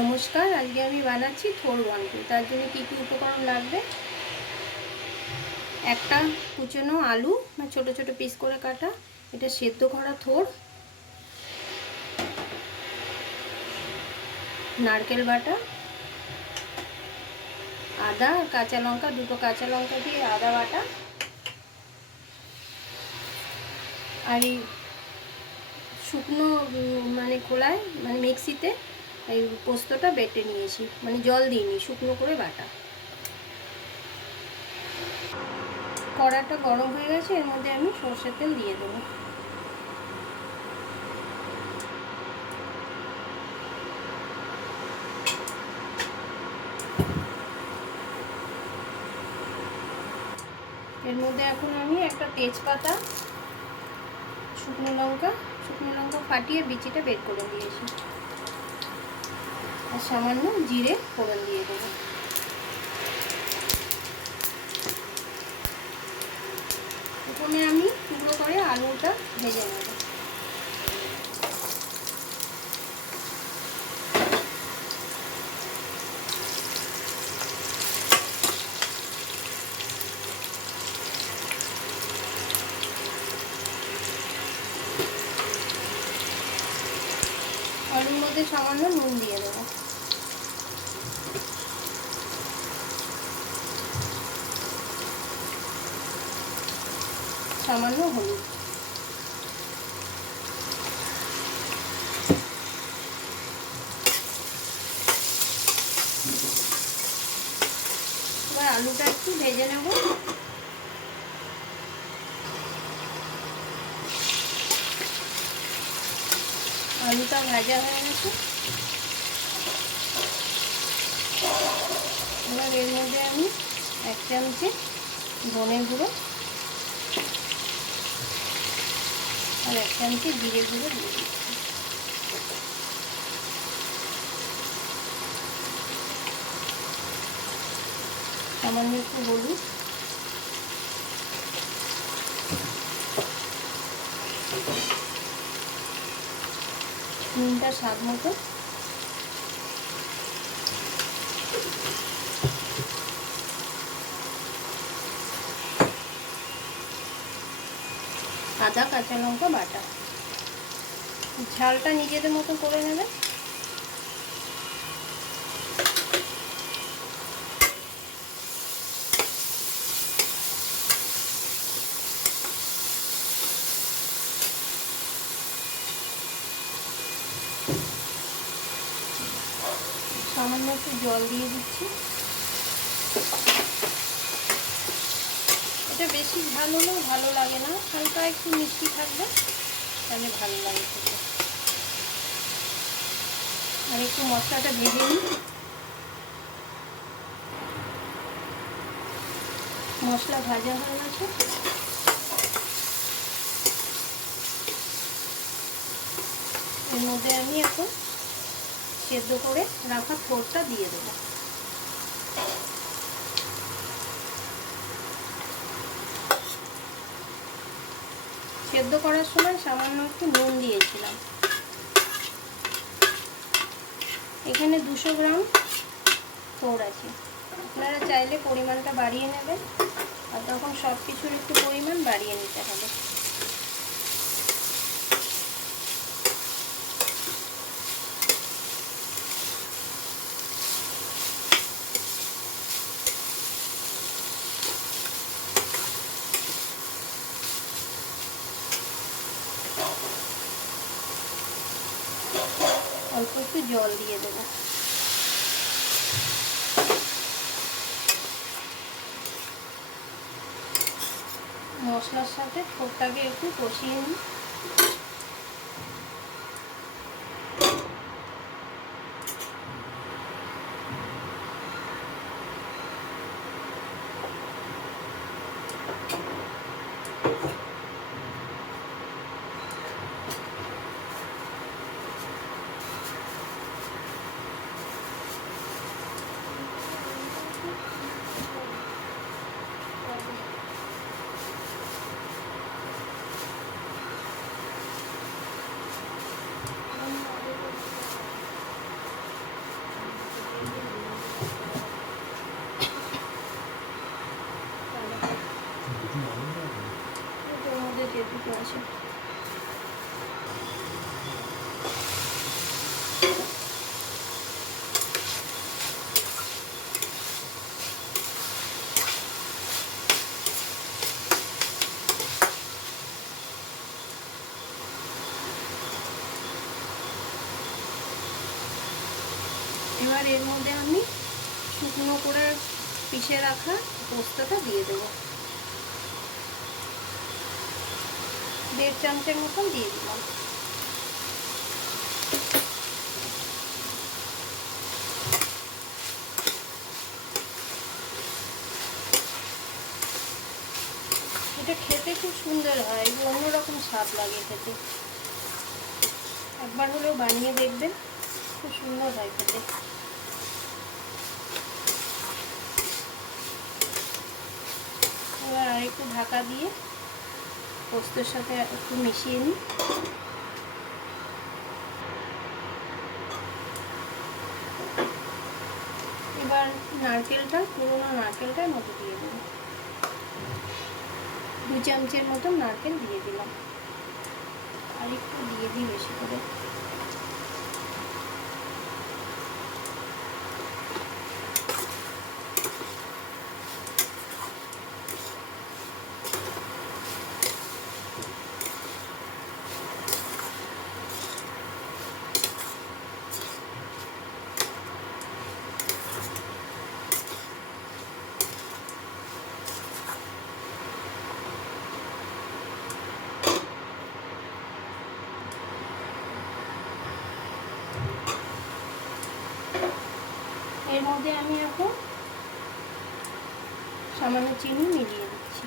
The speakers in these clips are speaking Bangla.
নমস্কার, আজকে আমি বানাচ্ছি থোড় ঘন্ট। তার জন্য কী কী উপকরণ লাগবে: একটা কুচনো আলু বা ছোটো ছোটো পিস করে কাটা, এটা সেদ্ধ করা থোড়, নারকেল বাটা, আদা আর কাঁচা লঙ্কা, দুটো কাঁচা লঙ্কা দিয়ে আদা বাটা, আর এই শুকনো খোলায় মিক্সিতে এই পোস্তটা বেটে নিয়েছি, জল দিইনি, শুকনো করে বাটা। কড়াটা গরম হয়ে গেছে, এর মধ্যে আমি সর্ষের তেল দিয়ে দেবো। এর মধ্যে এখন আমি একটা তেজপাতা, শুকনো লঙ্কা ফাটিয়ে বিচিটা বের করে দিয়েছি, আর সামান্য জিরে ফোড়ন দিয়ে দেবো। ওখানে আমি টুকরো করে আলুটা ভেজে নেব। আলুর মধ্যে সামান্য নুন দিয়ে দেবো। সামান্য হলুদ। এবার আলুটা একটু ভেজে নেব। আলুটা ভাজা হয়ে গেছে, এবার এর মধ্যে আমি 1 চামচে ধনের গুঁড়ো আর 1 চামচে জিরে গুঁড়ো দিয়ে দিচ্ছি। সামান্য একটু হলুদ, নুনটা স্বাদ মতো, আদা কাঁচা লঙ্কা বাটা। ঝালটা নিজেদের মতো করে নেবে। সামান্য একটু জল দিয়ে দিচ্ছি। এটা বেশি ঝাল হলেও ভালো লাগে না, হালকা একটু মিষ্টি থাকবে, তাহলে ভালো লাগে খেতে। আর একটু মশলাটা ভেজে নিই। মশলা ভাজা হয়ে গেছে, এর মধ্যে আমি এখন সেদ্ধ করে রাখা থোড়টা দিয়ে দেবো। সেদ্ধ করার সময় সামান্য একটু নুন দিয়েছিলাম। এখানে 200 গ্রাম থোড় আছে, আপনারা চাইলে পরিমাণটা বাড়িয়ে নেবেন, আর তখন সব কিছুর একটু পরিমাণ বাড়িয়ে নিতে হবে। অল্প একটু জল দিয়ে দেবো। মশলার সাথে থোড়টাকে একটু কষিয়ে নিই। এবার এর মধ্যে আমি শুকনো করে পিষে রাখা পোস্তটা দিয়ে দেবো। 1.5 চামচের মতন দিয়ে দিলাম। এটা খেতে খুব সুন্দর হয়, অন্যরকম স্বাদ লাগে খেতে। একবার হলেও বানিয়ে দেখবেন, খুব সুন্দর হয় খেতে। এবার আরেকটু ঢাকা দিয়ে পোস্তর সাথে একটু মিশিয়ে নিই। এবার নারকেলটা, পুরোনো নারকেলটার মতো দিয়ে দেবো। 2 চামচের মতো নারকেল দিয়ে দিলাম। আর একটু দিয়ে দিই বেশি করে। এর মধ্যে আমি এখন সামান্য চিনি মিলিয়ে দিচ্ছি।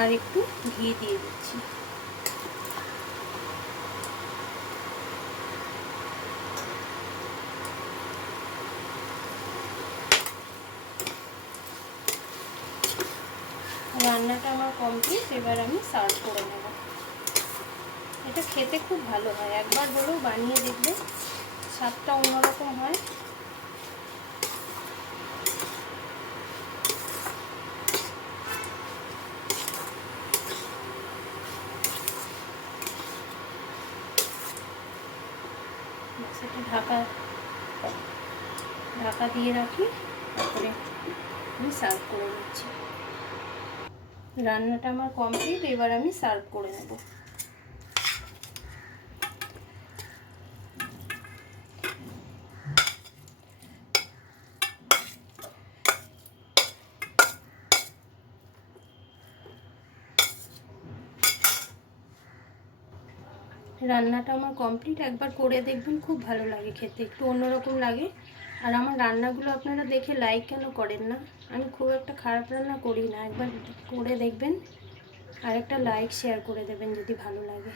আর একটু ঘি দিয়ে দিচ্ছি। রান্নাটা আমার কমপ্লিট। এবার আমি সার্ভ করে নেব। এটা খেতে খুব ভালো হয়, একবার হলেও বানিয়ে দেখবে, স্বাদটা অন্যরকম হয়। সেটা ঢাকা দিয়ে রাখি, তারপরে আমি সার্ভ করে নিচ্ছি। রান্নাটা আমার কমপ্লিট। এবার আমি সার্ভ করে নেব। রান্নাটা আমার কমপ্লিট। একবার করে দেখবেন, খুব ভালো লাগে খেতে, একটু অন্যরকম লাগে। আর আমার রান্নাগুলো আপনারা দেখে লাইক কেন করেন না? আমি খুব একটা খারাপ রান্না করি না। একবার করে দেখবেন, আর একটা লাইক শেয়ার করে দেবেন যদি ভালো লাগে।